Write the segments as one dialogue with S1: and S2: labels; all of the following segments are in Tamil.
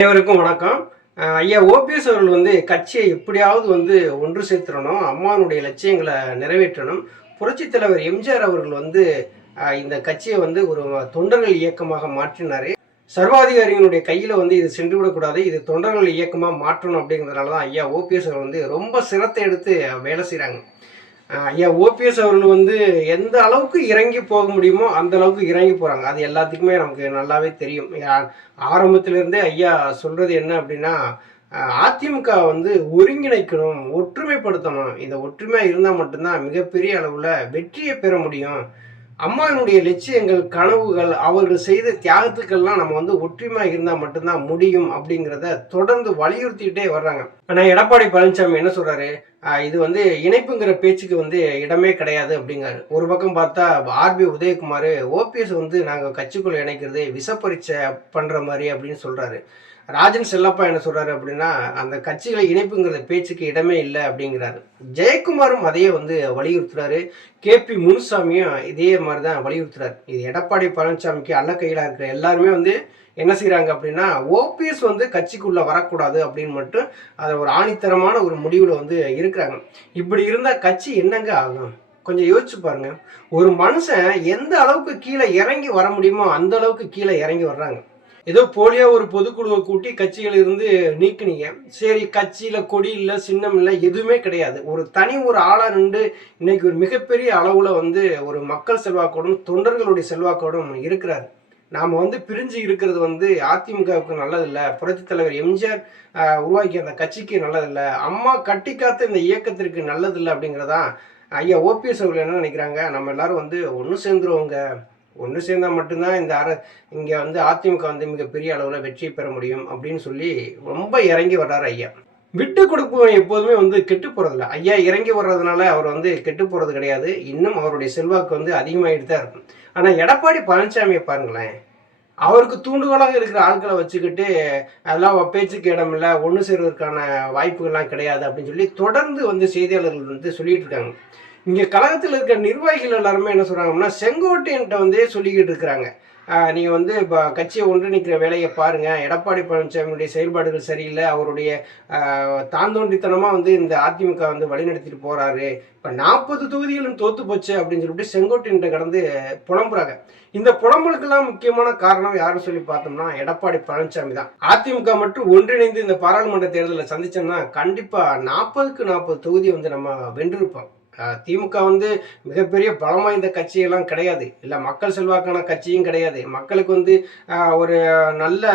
S1: அனைவருக்கும் வணக்கம். ஐயா ஓபிஎஸ் அவர்கள் வந்து கட்சியை எப்படியாவது வந்து ஒன்று சேர்த்துடணும் அம்மானுடைய லட்சியங்களை நிறைவேற்றணும். புரட்சி தலைவர் எம்ஜிஆர் அவர்கள் வந்து இந்த கட்சியை வந்து ஒரு தொண்டர்கள் இயக்கமாக மாற்றினார். சர்வாதிகாரிகளுடைய கையில் வந்து இது சென்று விடக்கூடாது இது தொண்டர்கள் இயக்கமாக மாற்றணும் அப்படிங்கிறதுனால தான் ஐயா ஓபிஎஸ் அவர்கள் வந்து ரொம்ப சிரத்தை எடுத்து வேலை செய்கிறாங்க ஐயா ஓபிஎஸ் அவர்கள் வந்து எந்த அளவுக்கு இறங்கி போக முடியுமோ அந்த அளவுக்கு இறங்கி போகிறாங்க அது எல்லாத்துக்குமே நமக்கு நல்லாவே தெரியும். யா- ஆரம்பத்திலிருந்தே ஐயா சொல்கிறது என்ன அப்படின்னா அதிமுக வந்து ஒருங்கிணைக்கணும் ஒற்றுமைப்படுத்தணும். இந்த ஒற்றுமையாக இருந்தால் மட்டும்தான் மிகப்பெரிய அளவில் வெற்றியை பெற முடியும். அம்மாவினுடைய லட்சியங்கள் கனவுகள் அவர்கள் செய்த தியாகத்துக்கெல்லாம் நம்ம வந்து ஒற்றுமையா இருந்தால் மட்டும்தான் முடியும் அப்படிங்கிறத தொடர்ந்து வலியுறுத்திக்கிட்டே வர்றாங்க. ஆனால் எடப்பாடி பழனிசாமி என்ன சொல்றாரு? இது வந்து இணைப்புங்கிற பேச்சுக்கு வந்து இடமே கிடையாது அப்படிங்கிறாரு. ஒரு பக்கம் பார்த்தா ஆர்பி உதயகுமார் ஓபிஎஸ் வந்து நாங்கள் கட்சிக்குள்ள இணைக்கிறது விஷப்பரீட்சை பண்ற மாதிரி அப்படின்னு சொல்றாரு. ராஜன் செல்லப்பா என்ன சொல்றாரு அப்படின்னா அந்த கட்சிகளை இணைப்புங்கிற பேச்சுக்கு இடமே இல்லை அப்படிங்கிறாரு. ஜெயக்குமாரும் அதையே வந்து வலியுறுத்துறாரு. கே பி முனுசாமியும் இதே மாதிரி தான் வலியுறுத்துறாரு. இது எடப்பாடி பழனிசாமிக்கு அல்ல கையில இருக்கிற எல்லாருமே வந்து என்ன செய்யறாங்க அப்படின்னா ஓபிஎஸ் வந்து கட்சிக்குள்ள வரக்கூடாது அப்படின்னு மட்டும் அதை ஒரு ஆணித்தரமான ஒரு முடிவில் வந்து இருக்கிறாங்க. இப்படி இருந்தால் கட்சி என்னங்க ஆகும்? கொஞ்சம் யோசிச்சு பாருங்க. ஒரு மனுஷன் எந்த அளவுக்கு கீழே இறங்கி வர முடியுமோ அந்த அளவுக்கு கீழே இறங்கி வர்றாங்க. ஏதோ போலியா ஒரு பொதுக்குழுவை கூட்டி கட்சிகள் இருந்து நீக்குனீங்க. சரி கட்சியில கொடி இல்லை சின்னம் இல்லை எதுவுமே கிடையாது. ஒரு தனி ஒரு ஆளா நின்று இன்னைக்கு ஒரு மிகப்பெரிய அளவுல வந்து ஒரு மக்கள் செல்வாக்கோடும் தொண்டர்களுடைய செல்வாக்கோடும் இருக்கிறாரு. நாம வந்து பிரிஞ்சு இருக்கிறது வந்து அதிமுகவுக்கு நல்லதில்லை புரட்சி தலைவர் எம்ஜிஆர் உருவாக்கி உருவாக்கிய அந்த கட்சிக்கு நல்லதில்லை அம்மா கட்டி காத்த இந்த இயக்கத்திற்கு நல்லதில்லை அப்படிங்கிறதா ஐயா ஓபிஎஸ் அவர்கள் என்ன நினைக்கிறாங்க? நம்ம எல்லாரும் வந்து ஒன்று சேர்ந்துருவோங்க. ஒன்று சேர்ந்தால் மட்டும்தான் இந்த அர இங்கே வந்து அதிமுக வந்து மிகப்பெரிய அளவில் வெற்றி பெற முடியும் அப்படின்னு சொல்லி ரொம்ப இறங்கி வர்றாரு ஐயா. விட்டு கொடுப்பவன் எப்போதுமே வந்து கெட்டு போகிறதில்ல ஐயா இறங்கி வர்றதுனால அவர் வந்து கெட்டு போகிறது கிடையாது. இன்னும் அவருடைய செல்வாக்கு வந்து அதிகமாகிட்டு தான் இருக்கும். ஆனால் எடப்பாடி பழனிசாமியை பாருங்களேன். அவருக்கு தூண்டுகோலாக இருக்கிற ஆட்களை வச்சுக்கிட்டு அதெல்லாம் பேச்சுக்கு இடம் இல்லை ஒன்று சேர்வதற்கான வாய்ப்புகள்லாம் கிடையாது அப்படின்னு சொல்லி தொடர்ந்து வந்து செய்தியாளர்கள் வந்து சொல்லிட்டு இருக்காங்க. இங்கே கழகத்தில் இருக்கிற நிர்வாகிகள் எல்லாருமே என்ன சொல்கிறாங்கன்னா செங்கோட்டையன்ட்ட வந்து சொல்லிக்கிட்டு இருக்கிறாங்க. நீங்கள் வந்து இப்போ கட்சியை ஒன்றிணைக்கிற வேலையை பாருங்கள் எடப்பாடி பழனிசாமியுடைய செயல்பாடுகள் சரியில்லை. அவருடைய தாந்தோண்டித்தனமாக வந்து இந்த அதிமுக வந்து வழிநடத்திட்டு போகிறாரு இப்போ நாற்பது தொகுதிகளும் தோத்து போச்சு அப்படின்னு சொல்லிட்டு செங்கோட்டையன்ட்ட கடந்து புலம்புறாங்க. இந்த புலம்பலுக்கெல்லாம் முக்கியமான காரணம் யாருன்னு சொல்லி பார்த்தோம்னா எடப்பாடி பழனிசாமி தான். அதிமுக மட்டும் ஒன்றிணைந்து இந்த பாராளுமன்ற தேர்தலில் சந்திச்சோம்னா கண்டிப்பாக நாற்பதுக்கு நாற்பது தொகுதி வந்து நம்ம வென்றிருப்போம். திமுக வந்து மிகப்பெரிய பலம் வாய்ந்த கட்சியெல்லாம் கிடையாது. இல்லை மக்கள் செல்வாக்கான கட்சியும் கிடையாது. மக்களுக்கு வந்து ஒரு நல்ல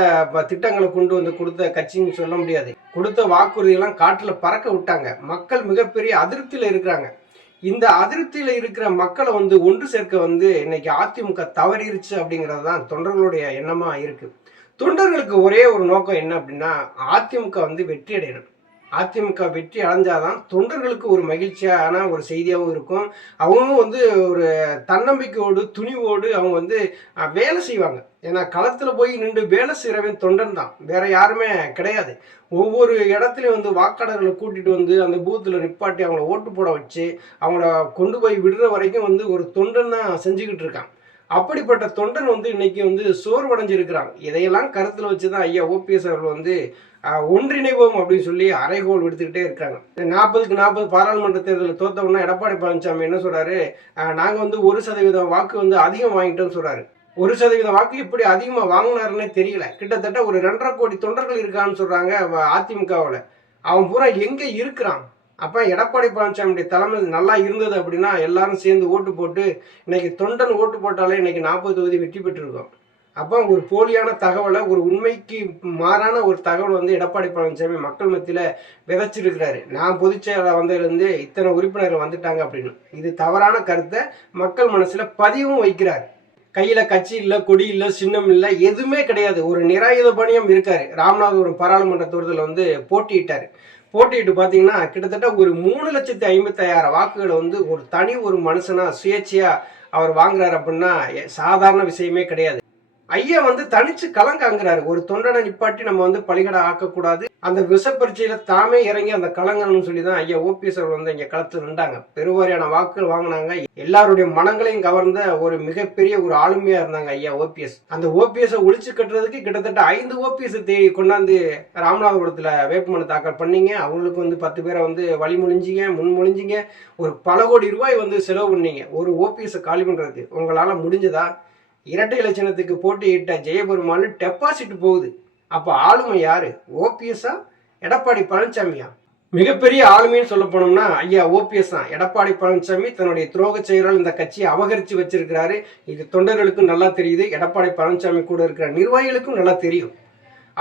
S1: திட்டங்களை கொண்டு வந்து கொடுத்த கட்சின்னு சொல்ல முடியாது. கொடுத்த வாக்குறுதியெல்லாம் காட்டில் பறக்க விட்டாங்க. மக்கள் மிகப்பெரிய அதிருப்தியில் இருக்கிறாங்க. இந்த அதிருப்தியில் இருக்கிற மக்களை வந்து ஒன்று சேர்க்க வந்து இன்னைக்கு அதிமுக தவறிருச்சு அப்படிங்கிறது தான் தொண்டர்களுடைய எண்ணமாக இருக்குது தொண்டர்களுக்கு ஒரே ஒரு நோக்கம் என்ன அப்படின்னா அதிமுக வந்து வெற்றி அடையணும் அதிமுக வெற்றி அடைஞ்சாதான் தொண்டர்களுக்கு ஒரு மகிழ்ச்சியான ஒரு செய்தியாகவும் இருக்கும். அவங்களும் வந்து ஒரு தன்னம்பிக்கையோடு துணிவோடு அவங்க வந்து வேலை செய்வாங்க. ஏன்னா களத்தில் போய் நின்று வேலை செய்கிறவன் தொண்டன் தான். வேற யாருமே கிடையாது. ஒவ்வொரு இடத்துலையும் வந்து வாக்காளர்களை கூட்டிட்டு வந்து அந்த பூத்தில் நிப்பாட்டி அவங்கள ஓட்டு போட வச்சு அவங்கள கொண்டு போய் விடுற வரைக்கும் வந்து ஒரு தொண்டன் தான் செஞ்சுக்கிட்டு இருக்கான். அப்படிப்பட்ட தொண்டன் வந்து இன்னைக்கு வந்து சோர்வடைஞ்சிருக்கிறாங்க. இதையெல்லாம் கருத்தில் வச்சு தான் ஐயா ஓபிஎஸ் அவர்கள் வந்து ஒன்றிணைவோம் அப்படின்னு சொல்லி அரைகோல் விடுத்துக்கிட்டே இருக்காங்க. நாற்பதுக்கு நாற்பது பாராளுமன்ற தேர்தலில் தோத்தவுடனே எடப்பாடி பழனிசாமி என்ன சொல்றாரு? நாங்கள் வந்து ஒரு சதவீதம் வாக்கு வந்து அதிகம் வாங்கிட்டோம்னு சொல்றாரு. ஒரு சதவீதம் வாக்கு எப்படி அதிகமாக வாங்கினாருன்னே தெரியல. கிட்டத்தட்ட ஒரு ரெண்டரை கோடி தொண்டர்கள் இருக்கான்னு சொல்றாங்க அதிமுகவில். அவன் பூரா எங்கே இருக்கிறான்? அப்போ எடப்பாடி பழனிசாமியுடைய தலைமை நல்லா இருந்தது அப்படின்னா எல்லாரும் சேர்ந்து ஓட்டு போட்டு இன்னைக்கு தொண்டன் ஓட்டு போட்டாலே இன்னைக்கு நாற்பது தொகுதி வெற்றி பெற்றிருக்கோம். அப்போ ஒரு போலியான தகவலை ஒரு உண்மைக்கு மாறான ஒரு தகவல் வந்து எடப்பாடி பழனிசாமி மக்கள் மத்தியில் விதைச்சிருக்கிறாரு. நான் பொதுச்செயலாளர் வந்ததுலேருந்து இத்தனை உறுப்பினர்கள் வந்துட்டாங்க அப்படின்னு. இது தவறான கருத்தை மக்கள் மனசில் பதிவும் வைக்கிறார். கையில் கட்சி இல்லை கொடி இல்லை சின்னம் இல்லை எதுவுமே கிடையாது. ஒரு நிராயுத பணியம் இருக்காரு. ராமநாதபுரம் பாராளுமன்ற தேர்தலில் வந்து போட்டியிட்டார். போட்டிட்டு பார்த்தீங்கன்னா கிட்டத்தட்ட ஒரு மூணு லட்சத்தி ஐம்பத்தாயிரம் வாக்குகளை வந்து ஒரு தனி ஒரு மனுஷனா சுயேட்சையா அவர் வாங்குறாரு அப்படின்னா எ- சாதாரண விஷயமே கிடையாது. ஐயா வந்து தனிச்சு கலங்காங்கிறாரு. ஒரு தொண்டனை நிப்பாட்டி நம்ம வந்து பலிகடை ஆக்கக்கூடாது. அந்த விஷப்பரீட்சையில தாமே இறங்கி அந்த கலங்கணும்னு சொல்லி தான் ஐயா ஓபிஎஸ் அவர் வந்து இங்க களத்தில் நின்றாங்க. பெருவாரியான வாக்குகள் வாங்கினாங்க. எல்லாருடைய மனங்களையும் கவர்ந்த ஒரு மிகப்பெரிய ஒரு ஆளுமையா இருந்தாங்க ஐயா ஓபிஎஸ். அந்த ஓபிஎஸ் ஒழிச்சு கட்டுறதுக்கு கிட்டத்தட்ட ஐந்து ஓபிஎஸ் தேடி கொண்டாந்து ராமநாதபுரத்துல வேட்புமனு தாக்கல் பண்ணீங்க. அவங்களுக்கு வந்து பத்து பேரை வந்து வழிமொழிஞ்சிங்க முன்மொழிஞ்சிங்க. ஒரு பல கோடி ரூபாய் வந்து செலவு பண்ணீங்க. ஒரு ஓபிஎஸ் காலி பண்றது உங்களால முடிஞ்சதா? இரட்டை இலட்சணத்துக்கு போட்டியிட்ட ஜெயபெருமாள் டெபாசிட் போகுது. அப்போ ஆளுமை யாரு? ஓபிஎஸ்ஸா? எடப்பாடி பழனிசாமியா? மிகப்பெரிய ஆளுமைன்னு சொல்ல போனோம்னா ஐயா ஓபிஎஸ் தான். எடப்பாடி பழனிசாமி தன்னுடைய துரோக செயலால் இந்த கட்சியை அபகரித்து வச்சிருக்கிறாரு. இது தொண்டர்களுக்கும் நல்லா தெரியுது. எடப்பாடி பழனிசாமி கூட இருக்கிற நிர்வாகிகளுக்கும் நல்லா தெரியும்.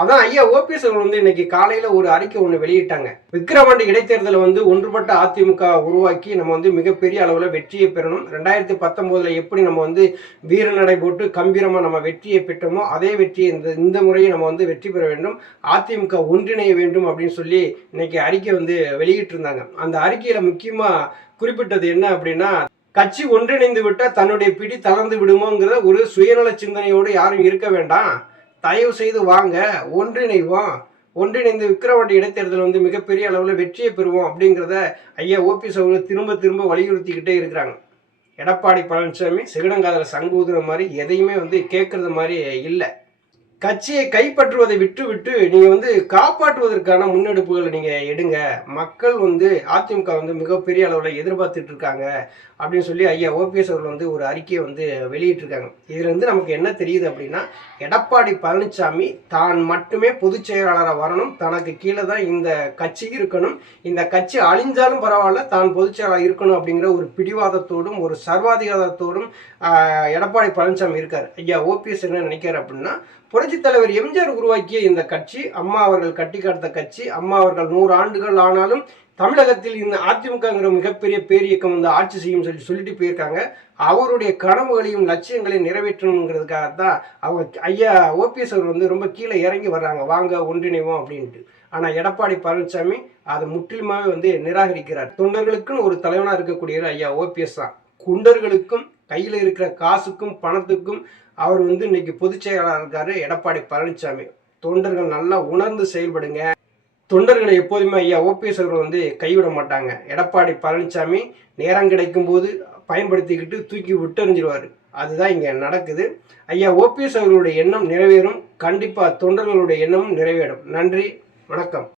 S1: அதான் ஐயா ஓபிஎஸ் அவர்கள் வந்து இன்னைக்கு காலையில ஒரு அறிக்கை ஒன்று வெளியிட்டாங்க. விக்கிரவாண்டி இடைத்தேர்தலை வந்து ஒன்றுபட்ட அதிமுக உருவாக்கி நம்ம வந்து மிகப்பெரிய அளவில் வெற்றியை பெறணும். ரெண்டாயிரத்தி பத்தொன்பதுல எப்படி நம்ம வந்து வீரநடை போட்டு கம்பீரமா நம்ம வெற்றியை பெற்றோமோ அதே வெற்றியை இந்த இந்த முறையை நம்ம வந்து வெற்றி பெற வேண்டும். அதிமுக ஒன்றிணைய வேண்டும் அப்படின்னு சொல்லி இன்னைக்கு அறிக்கை வந்து வெளியிட்டிருந்தாங்க. அந்த அறிக்கையில முக்கியமா குறிப்பிட்டது என்ன அப்படின்னா கட்சி ஒன்றிணைந்து விட்டால் தன்னுடைய பிடி தளர்ந்து விடுமோங்கிற ஒரு சுயநல சிந்தனையோடு யாரும் இருக்க வேண்டாம். தயவு செய்து வாங்க ஒன்றிணைவோம். ஒன்றிணைந்து விக்கிரவாண்டி இடைத்தேர்தல் வந்து மிகப்பெரிய அளவில் வெற்றியை பெறுவோம் அப்படிங்கிறத ஐயா ஓபிஎஸ் அவர்கள் திரும்ப திரும்ப வலியுறுத்திக்கிட்டே இருக்கிறாங்க. எடப்பாடி பழனிசாமி சிகடங்காதல சங்கூதுற மாதிரி எதையுமே வந்து கேட்குறது மாதிரி இல்லை. கட்சியை கைப்பற்றுவதை விட்டு விட்டு நீங்க வந்து காப்பாற்றுவதற்கான முன்னெடுப்புகளை நீங்க எடுங்க. மக்கள் வந்து அதிமுக வந்து மிகப்பெரிய அளவில் எதிர்பார்த்துட்டு இருக்காங்க அப்படின்னு சொல்லி ஐயா ஓபிஎஸ் அவர்கள் வந்து ஒரு அறிக்கையை வந்து வெளியிட்டிருக்காங்க. இதுலேருந்து நமக்கு என்ன தெரியுது அப்படின்னா எடப்பாடி பழனிசாமி தான் மட்டுமே பொதுச் செயலாளராக வரணும். தனக்கு கீழே தான் இந்த கட்சி இருக்கணும். இந்த கட்சி அழிஞ்சாலும் பரவாயில்ல தான் பொதுச் செயலாளர் இருக்கணும் அப்படிங்கிற ஒரு பிடிவாதத்தோடும் ஒரு சர்வாதிகாரத்தோடும் எடப்பாடி பழனிசாமி இருக்கார். ஐயா ஓபிஎஸ் என்ன நினைக்கிறார் அப்படின்னா புரட்சி தலைவர் எம்ஜிஆர் உருவாக்கிய இந்த கட்சி அம்மா அவர்கள் கட்டி காத்த கட்சி அம்மா அவர்கள் நூறு ஆண்டுகள் ஆனாலும் தமிழகத்தில் இந்த அதிமுகங்கிற மிகப்பெரிய பேரியக்கம் வந்து ஆட்சி செய்யும் சொல்லி சொல்லிட்டு போயிருக்காங்க. அவருடைய கனவுகளையும் லட்சியங்களையும் நிறைவேற்றணுங்கிறதுக்காக தான் அவங்க ஐயா ஓபிஎஸ் அவர் வந்து ரொம்ப கீழே இறங்கி வர்றாங்க. வாங்க ஒன்றிணைவோம் அப்படின்ட்டு. ஆனால் எடப்பாடி பழனிசாமி அதை முற்றிலுமாவே வந்து நிராகரிக்கிறார். தொண்டர்களுக்குன்னு ஒரு தலைவனாக இருக்கக்கூடிய ஐயா ஓபிஎஸ் தான். குண்டர்களுக்கும் கையில் இருக்கிற காசுக்கும் பணத்துக்கும் அவர் வந்து இன்னைக்கு பொதுச் செயலாளர் இருக்காரு எடப்பாடி பழனிசாமி. தொண்டர்கள் நல்லா உணர்ந்து செயல்படுங்க. தொண்டர்களை எப்போதுமே ஐயா ஓபிஎஸ் அவர்கள் வந்து கைவிட மாட்டாங்க. எடப்பாடி பழனிசாமி நேரம் கிடைக்கும் போது பயன்படுத்திக்கிட்டு தூக்கி விட்டெறிஞ்சிருவாரு அதுதான் இங்கே நடக்குது. ஐயா ஓபிஎஸ் அவர்களுடைய எண்ணம் நிறைவேறும். கண்டிப்பாக தொண்டர்களுடைய எண்ணமும் நிறைவேறும். நன்றி வணக்கம்.